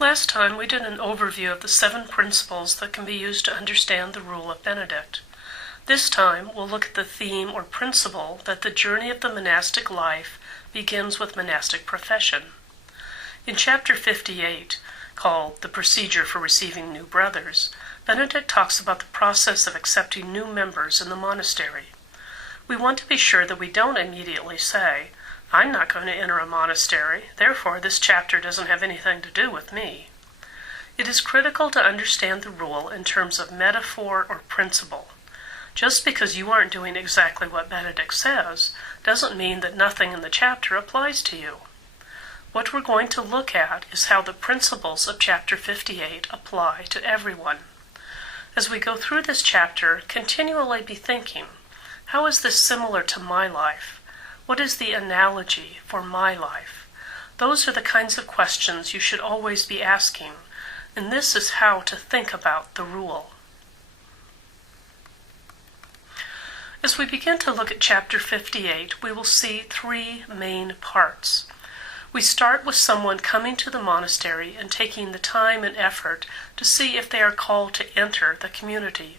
Last time we did an overview of the 7 principles that can be used to understand the rule of Benedict. This time we'll look at the theme or principle that the journey of the monastic life begins with monastic profession. In chapter 58, called The Procedure for Receiving New Brothers, Benedict talks about the process of accepting new members in the monastery. We want to be sure that we don't immediately say, I'm not going to enter a monastery, therefore this chapter doesn't have anything to do with me. It is critical to understand the rule in terms of metaphor or principle. Just because you aren't doing exactly what Benedict says doesn't mean that nothing in the chapter applies to you. What we're going to look at is how the principles of chapter 58 apply to everyone. As we go through this chapter, continually be thinking, how is this similar to my life? What is the analogy for my life? Those are the kinds of questions you should always be asking, and this is how to think about the rule. As we begin to look at chapter 58, we will see 3 main parts. We start with someone coming to the monastery and taking the time and effort to see if they are called to enter the community.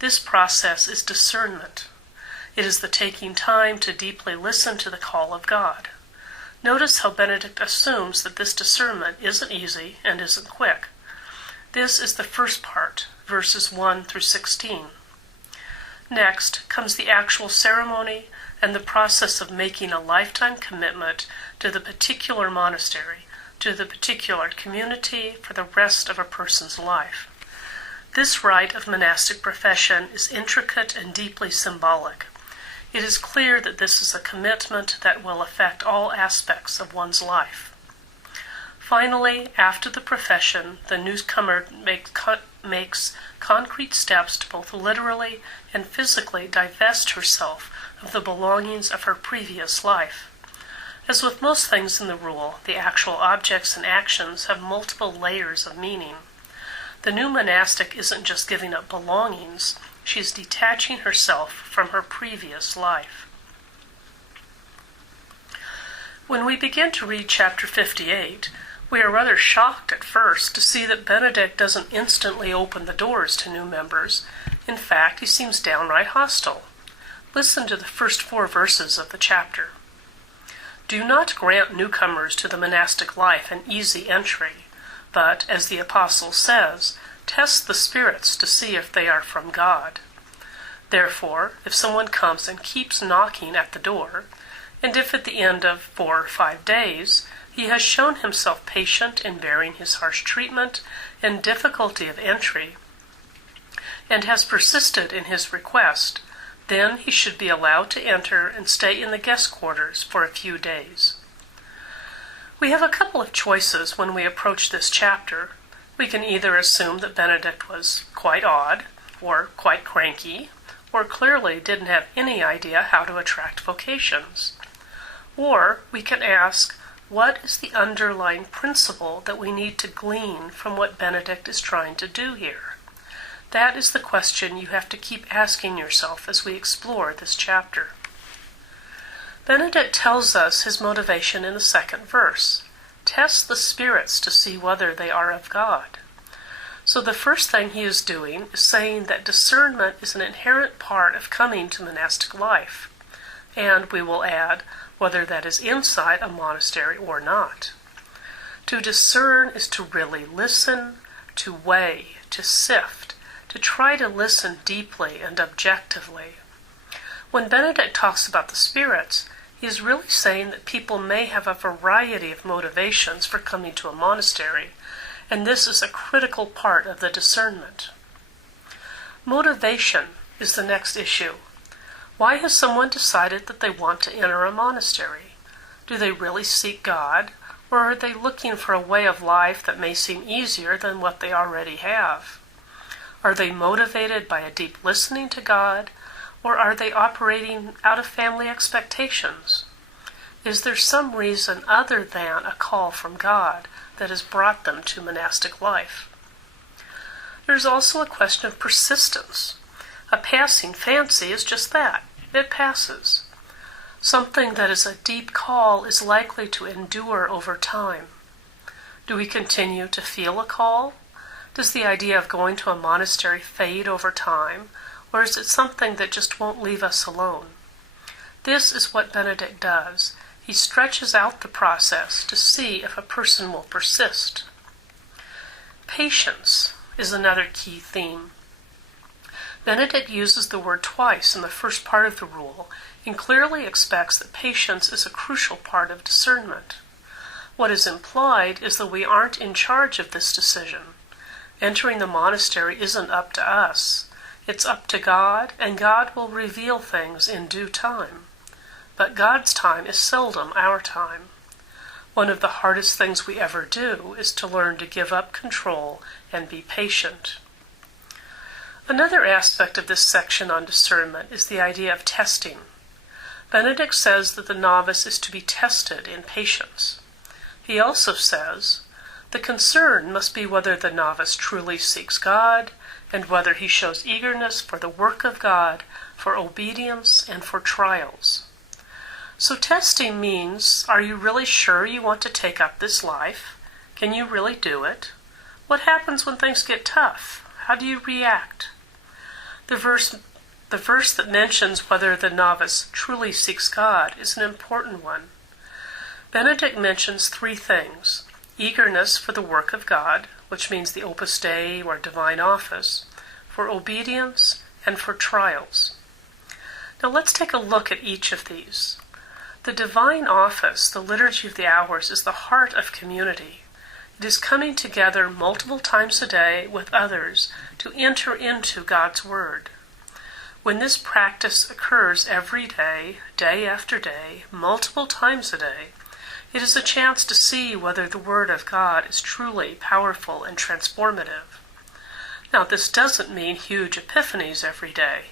This process is discernment. It is the taking time to deeply listen to the call of God. Notice how Benedict assumes that this discernment isn't easy and isn't quick. This is the first part, verses 1 through 16. Next comes the actual ceremony and the process of making a lifetime commitment to the particular monastery, to the particular community for the rest of a person's life. This rite of monastic profession is intricate and deeply symbolic. It is clear that this is a commitment that will affect all aspects of one's life. Finally, after the profession, the newcomer makes concrete steps to both literally and physically divest herself of the belongings of her previous life. As with most things in the rule, the actual objects and actions have multiple layers of meaning. The new monastic isn't just giving up belongings, she is detaching herself from her previous life. When we begin to read chapter 58, we are rather shocked at first to see that Benedict doesn't instantly open the doors to new members. In fact, he seems downright hostile. Listen to the first 4 verses of the chapter. Do not grant newcomers to the monastic life an easy entry, but, as the apostle says, test the spirits to see if they are from God. Therefore, if someone comes and keeps knocking at the door, and if at the end of 4 or 5 days he has shown himself patient in bearing his harsh treatment and difficulty of entry, and has persisted in his request, then he should be allowed to enter and stay in the guest quarters for a few days. We have a couple of choices when we approach this chapter. We can either assume that Benedict was quite odd, or quite cranky, or clearly didn't have any idea how to attract vocations. Or we can ask, what is the underlying principle that we need to glean from what Benedict is trying to do here? That is the question you have to keep asking yourself as we explore this chapter. Benedict tells us his motivation in the 2nd verse. Test the spirits to see whether they are of God. So the first thing he is doing is saying that discernment is an inherent part of coming to monastic life. And we will add, whether that is inside a monastery or not. To discern is to really listen, to weigh, to sift, to try to listen deeply and objectively. When Benedict talks about the spirits, he is really saying that people may have a variety of motivations for coming to a monastery, and this is a critical part of the discernment. Motivation is the next issue. Why has someone decided that they want to enter a monastery? Do they really seek God, or are they looking for a way of life that may seem easier than what they already have? Are they motivated by a deep listening to God, or are they operating out of family expectations? Is there some reason other than a call from God that has brought them to monastic life? There's also a question of persistence. A passing fancy is just that. It passes. Something that is a deep call is likely to endure over time. Do we continue to feel a call? Does the idea of going to a monastery fade over time, or is it something that just won't leave us alone? This is what Benedict does. He stretches out the process to see if a person will persist. Patience is another key theme. Benedict uses the word twice in the first part of the rule and clearly expects that patience is a crucial part of discernment. What is implied is that we aren't in charge of this decision. Entering the monastery isn't up to us. It's up to God, and God will reveal things in due time. But God's time is seldom our time. One of the hardest things we ever do is to learn to give up control and be patient. Another aspect of this section on discernment is the idea of testing. Benedict says that the novice is to be tested in patience. He also says, the concern must be whether the novice truly seeks God, and whether he shows eagerness for the work of God, for obedience, and for trials. So testing means, are you really sure you want to take up this life? Can you really do it? What happens when things get tough? How do you react? The verse that mentions whether the novice truly seeks God is an important one. Benedict mentions three things: eagerness for the work of God, which means the Opus Dei or divine office, for obedience, and for trials. Now let's take a look at each of these. The divine office, the Liturgy of the Hours, is the heart of community. It is coming together multiple times a day with others to enter into God's Word. When this practice occurs every day, day after day, multiple times a day, it is a chance to see whether the Word of God is truly powerful and transformative. Now, this doesn't mean huge epiphanies every day,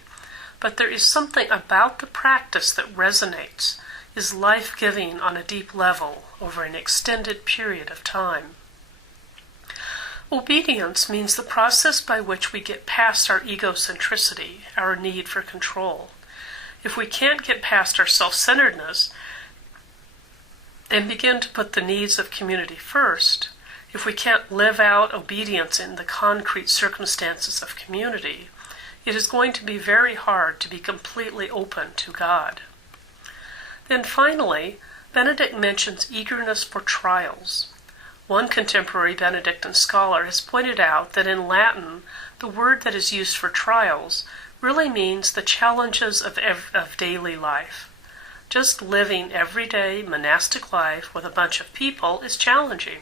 but there is something about the practice that resonates, is life-giving on a deep level over an extended period of time. Obedience means the process by which we get past our egocentricity, our need for control. If we can't get past our self-centeredness and begin to put the needs of community first, if we can't live out obedience in the concrete circumstances of community, it is going to be very hard to be completely open to God. Then finally, Benedict mentions eagerness for trials. One contemporary Benedictine scholar has pointed out that in Latin, the word that is used for trials really means the challenges of daily life. Just living everyday monastic life with a bunch of people is challenging.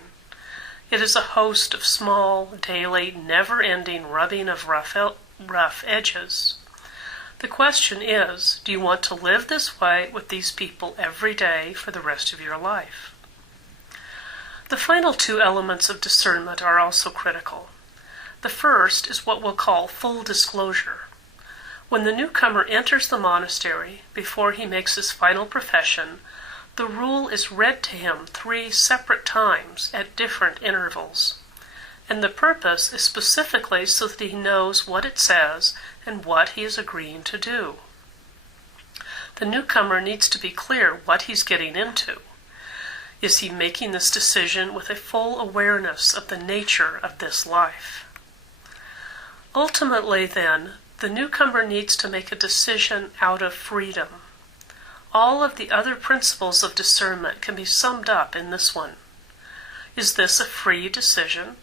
It is a host of small, daily, never-ending rubbing of rough edges. The question is, do you want to live this way with these people every day for the rest of your life? The final two elements of discernment are also critical. The first is what we'll call full disclosure. When the newcomer enters the monastery, before he makes his final profession, the rule is read to him 3 separate times at different intervals. And the purpose is specifically so that he knows what it says and what he is agreeing to do. The newcomer needs to be clear what he's getting into. Is he making this decision with a full awareness of the nature of this life? Ultimately, then, the newcomer needs to make a decision out of freedom. All of the other principles of discernment can be summed up in this one. Is this a free decision?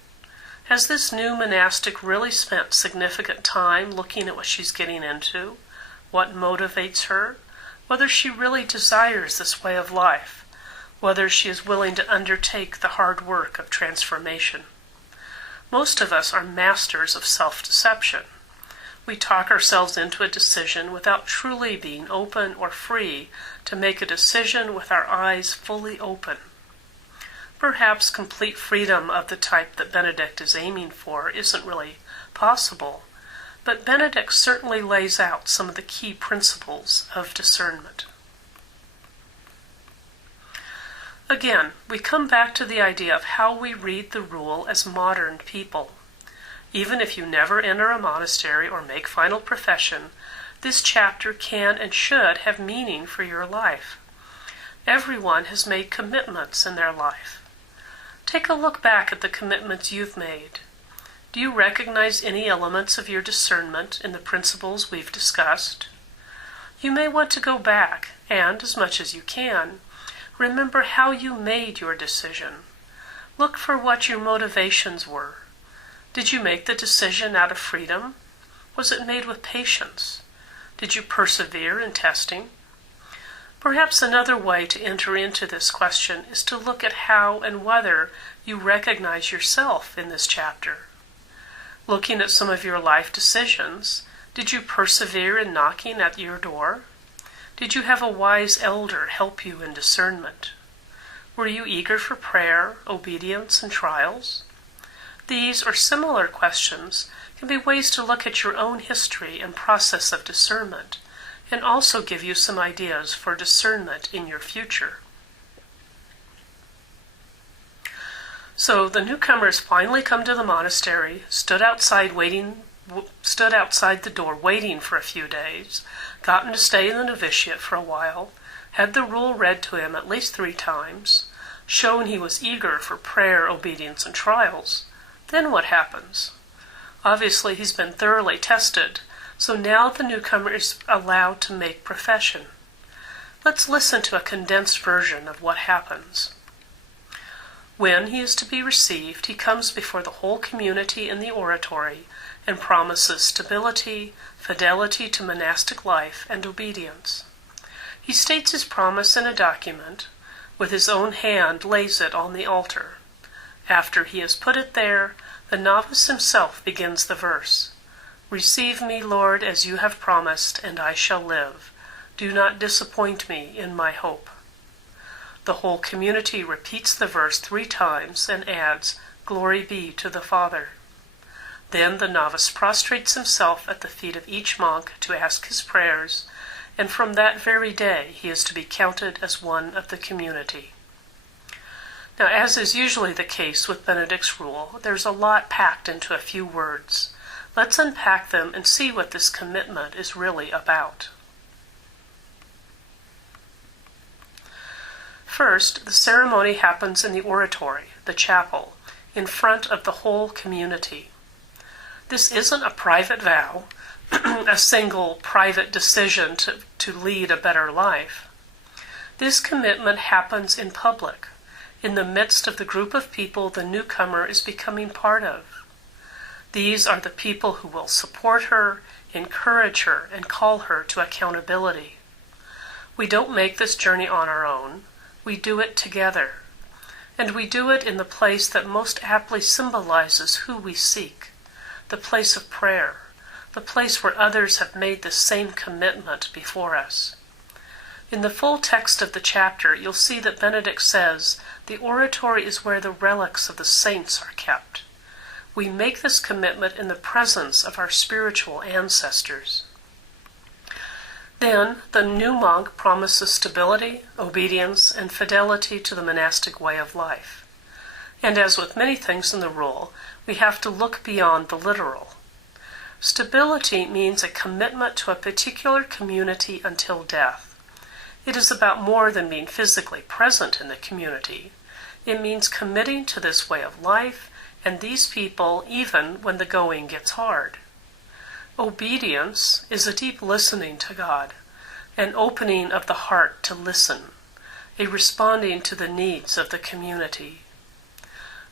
Has this new monastic really spent significant time looking at what she's getting into, what motivates her, whether she really desires this way of life, whether she is willing to undertake the hard work of transformation? Most of us are masters of self-deception. We talk ourselves into a decision without truly being open or free to make a decision with our eyes fully open. Perhaps complete freedom of the type that Benedict is aiming for isn't really possible, but Benedict certainly lays out some of the key principles of discernment. Again, we come back to the idea of how we read the rule as modern people. Even if you never enter a monastery or make final profession, this chapter can and should have meaning for your life. Everyone has made commitments in their life. Take a look back at the commitments you've made. Do you recognize any elements of your discernment in the principles we've discussed? You may want to go back and, as much as you can, remember how you made your decision. Look for what your motivations were. Did you make the decision out of freedom? Was it made with patience? Did you persevere in testing? Perhaps another way to enter into this question is to look at how and whether you recognize yourself in this chapter. Looking at some of your life decisions, did you persevere in knocking at your door? Did you have a wise elder help you in discernment? Were you eager for prayer, obedience, and trials? These or similar questions can be ways to look at your own history and process of discernment, and also give you some ideas for discernment in your future. So the newcomers finally come to the monastery, stood outside the door waiting for a few days, gotten to stay in the novitiate for a while, had the rule read to him at least 3 times, shown he was eager for prayer, obedience, and trials. Then what happens? Obviously he's been thoroughly tested, so now the newcomer is allowed to make profession. Let's listen to a condensed version of what happens. When he is to be received, he comes before the whole community in the oratory and promises stability, fidelity to monastic life, and obedience. He states his promise in a document, with his own hand lays it on the altar. After he has put it there, the novice himself begins the verse. Receive me, Lord, as you have promised, and I shall live. Do not disappoint me in my hope. The whole community repeats the verse 3 times and adds, Glory be to the Father. Then the novice prostrates himself at the feet of each monk to ask his prayers, and from that very day he is to be counted as one of the community. Now, as is usually the case with Benedict's rule, there's a lot packed into a few words. Let's unpack them and see what this commitment is really about. First, the ceremony happens in the oratory, the chapel, in front of the whole community. This isn't a private vow, a single private decision to lead a better life. This commitment happens in public, in the midst of the group of people the newcomer is becoming part of. These are the people who will support her, encourage her, and call her to accountability. We don't make this journey on our own. We do it together. And we do it in the place that most aptly symbolizes who we seek, the place of prayer, the place where others have made the same commitment before us. In the full text of the chapter, you'll see that Benedict says the oratory is where the relics of the saints are kept. We make this commitment in the presence of our spiritual ancestors. Then the new monk promises stability, obedience, and fidelity to the monastic way of life. And as with many things in the rule, we have to look beyond the literal. Stability means a commitment to a particular community until death. It is about more than being physically present in the community. It means committing to this way of life and these people even when the going gets hard. Obedience is a deep listening to God, an opening of the heart to listen, a responding to the needs of the community.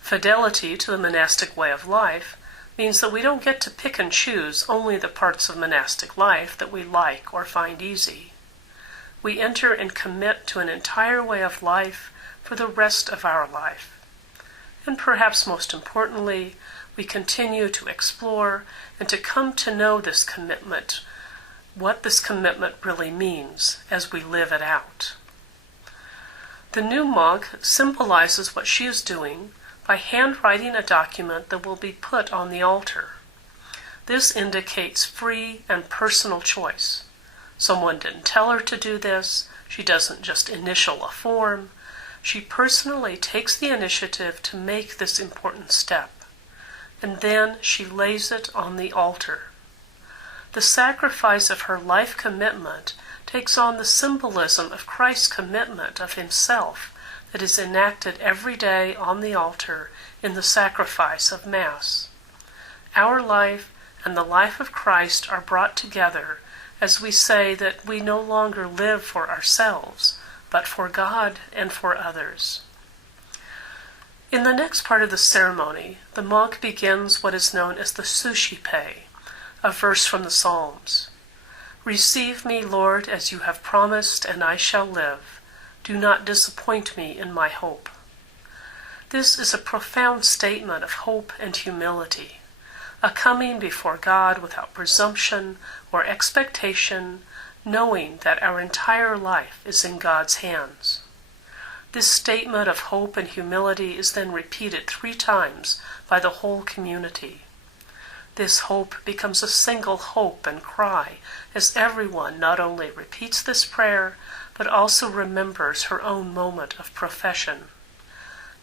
Fidelity to the monastic way of life means that we don't get to pick and choose only the parts of monastic life that we like or find easy. We enter and commit to an entire way of life for the rest of our life. And perhaps most importantly, we continue to explore and to come to know this commitment, what this commitment really means as we live it out. The new monk symbolizes what she is doing by handwriting a document that will be put on the altar. This indicates free and personal choice. Someone didn't tell her to do this. She doesn't just initial a form. She personally takes the initiative to make this important step, and then she lays it on the altar. The sacrifice of her life commitment takes on the symbolism of Christ's commitment of himself that is enacted every day on the altar in the sacrifice of Mass. Our life and the life of Christ are brought together as we say that we no longer live for ourselves, but for God and for others. In the next part of the ceremony, the monk begins what is known as the Suscipe, a verse from the Psalms. "Receive me, Lord, as you have promised, and I shall live. Do not disappoint me in my hope." This is a profound statement of hope and humility, a coming before God without presumption or expectation, knowing that our entire life is in God's hands. This statement of hope and humility is then repeated 3 times by the whole community. This hope becomes a single hope and cry as everyone not only repeats this prayer, but also remembers her own moment of profession.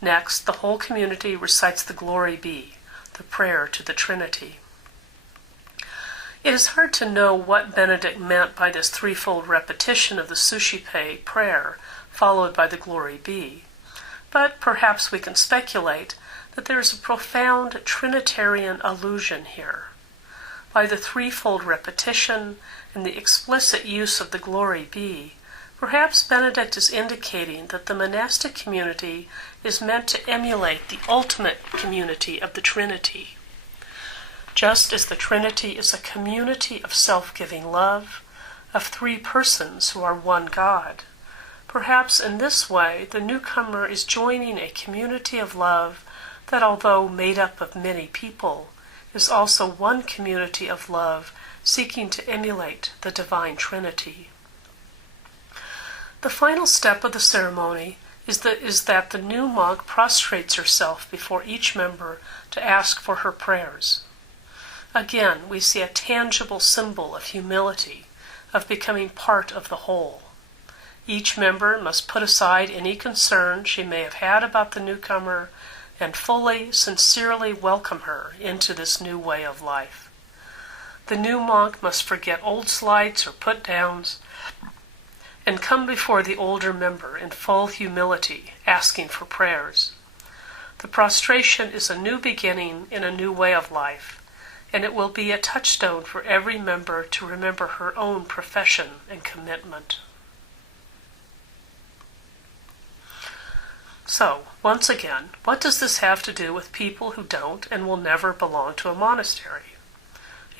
Next, the whole community recites the Glory Be, the prayer to the Trinity. It is hard to know what Benedict meant by this threefold repetition of the Suscipe prayer, followed by the Glory Be, but perhaps we can speculate that there is a profound Trinitarian allusion here. By the threefold repetition and the explicit use of the Glory Be, perhaps Benedict is indicating that the monastic community is meant to emulate the ultimate community of the Trinity. Just as the Trinity is a community of self-giving love, of 3 persons who are one God, perhaps in this way the newcomer is joining a community of love that, although made up of many people, is also one community of love seeking to emulate the divine Trinity. The final step of the ceremony is that the new monk prostrates herself before each member to ask for her prayers. Again, we see a tangible symbol of humility, of becoming part of the whole. Each member must put aside any concern she may have had about the newcomer and fully, sincerely welcome her into this new way of life. The new monk must forget old slights or put-downs and come before the older member in full humility, asking for prayers. The prostration is a new beginning in a new way of life, and it will be a touchstone for every member to remember her own profession and commitment. So, once again, what does this have to do with people who don't and will never belong to a monastery?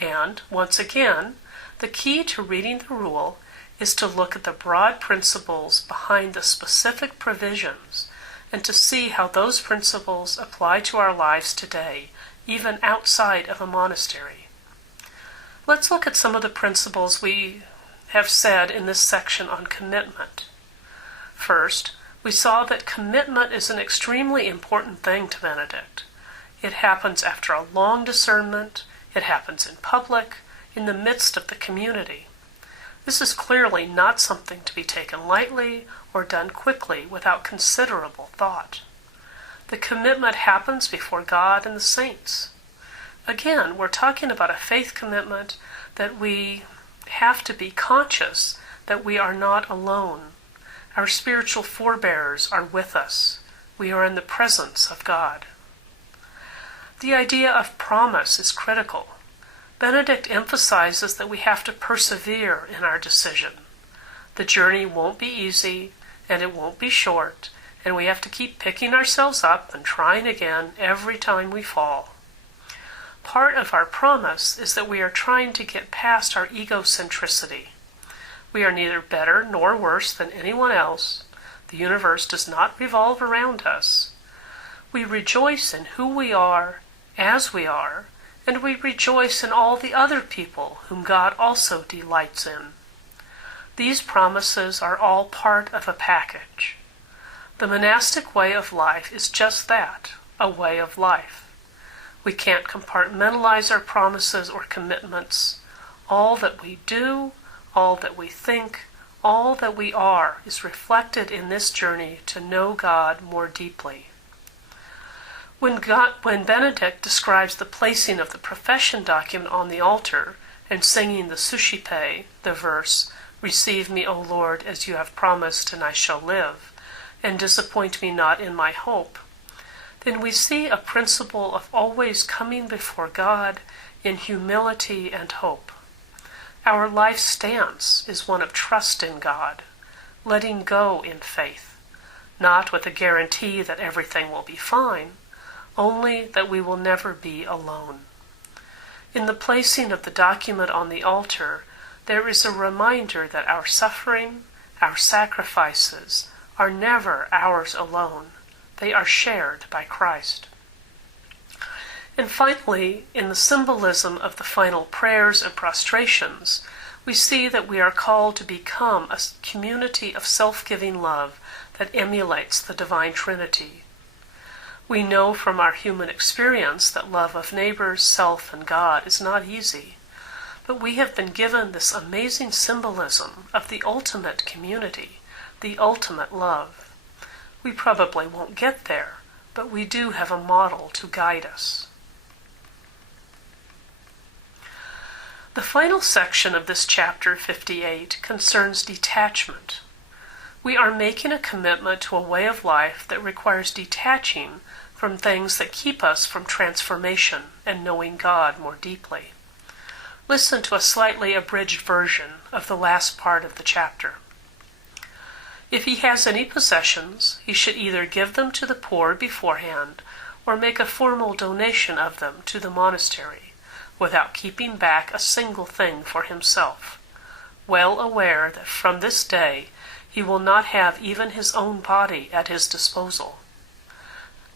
And, once again, the key to reading the rule is to look at the broad principles behind the specific provisions and to see how those principles apply to our lives today, even outside of a monastery. Let's look at some of the principles we have said in this section on commitment. First, we saw that commitment is an extremely important thing to Benedict. It happens after a long discernment, it happens in public, in the midst of the community. This is clearly not something to be taken lightly or done quickly without considerable thought. The commitment happens before God and the saints. Again, we're talking about a faith commitment that we have to be conscious that we are not alone. Our spiritual forebears are with us. We are in the presence of God. The idea of promise is critical. Benedict emphasizes that we have to persevere in our decision. The journey won't be easy, and it won't be short, and we have to keep picking ourselves up and trying again every time we fall. Part of our promise is that we are trying to get past our egocentricity. We are neither better nor worse than anyone else. The universe does not revolve around us. We rejoice in who we are, as we are, and we rejoice in all the other people whom God also delights in. These promises are all part of a package. The monastic way of life is just that, a way of life. We can't compartmentalize our promises or commitments. All that we do, all that we think, all that we are is reflected in this journey to know God more deeply. When Benedict describes the placing of the profession document on the altar and singing the Suscipe, the verse, "Receive me, O Lord, as you have promised, and I shall live," and disappoint me not in my hope, then we see a principle of always coming before God in humility and hope. Our life stance is one of trust in God, letting go in faith, not with a guarantee that everything will be fine, only that we will never be alone. In the placing of the document on the altar, there is a reminder that our suffering, our sacrifices, are never ours alone. They are shared by Christ. And finally, in the symbolism of the final prayers and prostrations, we see that we are called to become a community of self-giving love that emulates the divine Trinity. We know from our human experience that love of neighbors, self, and God is not easy, but we have been given this amazing symbolism of the ultimate community, the ultimate love. We probably won't get there, but we do have a model to guide us. The final section of this chapter 58 concerns detachment. We are making a commitment to a way of life that requires detaching from things that keep us from transformation and knowing God more deeply. Listen to a slightly abridged version of the last part of the chapter. If he has any possessions, he should either give them to the poor beforehand or make a formal donation of them to the monastery, without keeping back a single thing for himself, well aware that from this day he will not have even his own body at his disposal.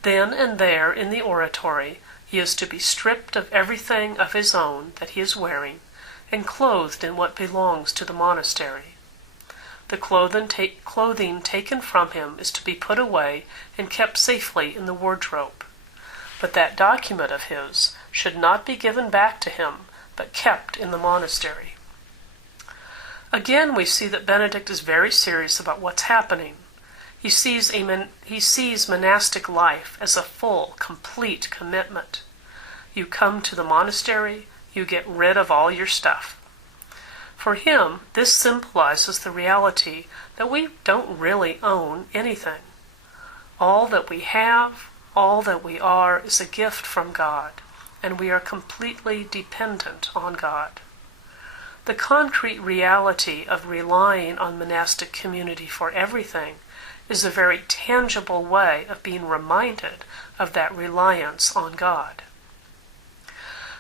Then and there in the oratory he is to be stripped of everything of his own that he is wearing, and clothed in what belongs to the monastery. The clothing taken from him is to be put away and kept safely in the wardrobe. But that document of his should not be given back to him, but kept in the monastery. Again, we see that Benedict is very serious about what's happening. He sees monastic life as a full, complete commitment. You come to the monastery, you get rid of all your stuff. For him, this symbolizes the reality that we don't really own anything. All that we have, all that we are, is a gift from God, and we are completely dependent on God. The concrete reality of relying on monastic community for everything is a very tangible way of being reminded of that reliance on God.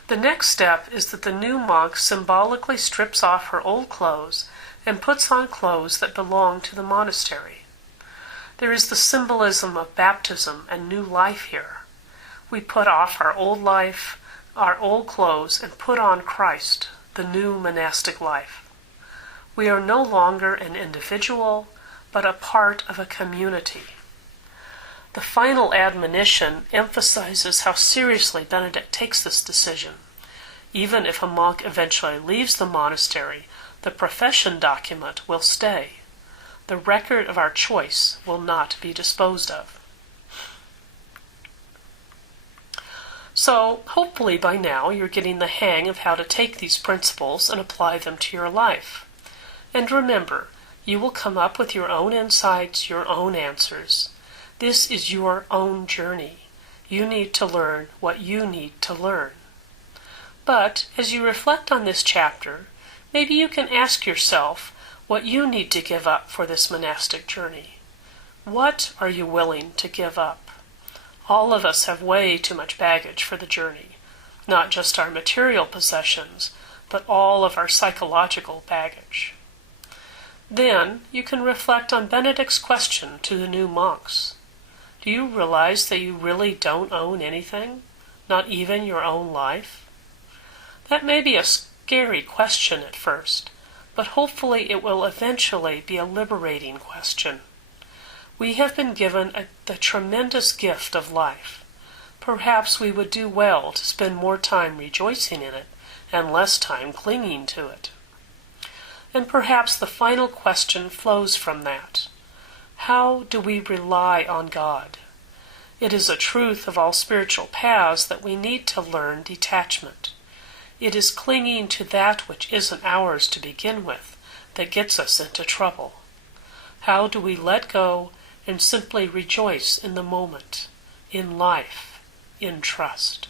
The next step is that the new monk symbolically strips off her old clothes and puts on clothes that belong to the monastery. There is the symbolism of baptism and new life here. We put off our old life, our old clothes, and put on Christ, the new monastic life. We are no longer an individual, but a part of a community. The final admonition emphasizes how seriously Benedict takes this decision. Even if a monk eventually leaves the monastery, the profession document will stay. The record of our choice will not be disposed of. So, hopefully by now you're getting the hang of how to take these principles and apply them to your life. And remember, you will come up with your own insights, your own answers. This is your own journey. You need to learn what you need to learn. But as you reflect on this chapter, maybe you can ask yourself what you need to give up for this monastic journey. What are you willing to give up? All of us have way too much baggage for the journey, not just our material possessions, but all of our psychological baggage. Then you can reflect on Benedict's question to the new monks. Do you realize that you really don't own anything, not even your own life? That may be a scary question at first, but hopefully it will eventually be a liberating question. We have been given the tremendous gift of life. Perhaps we would do well to spend more time rejoicing in it and less time clinging to it. And perhaps the final question flows from that. How do we rely on God? It is a truth of all spiritual paths that we need to learn detachment. It is clinging to that which isn't ours to begin with that gets us into trouble. How do we let go and simply rejoice in the moment, in life, in trust.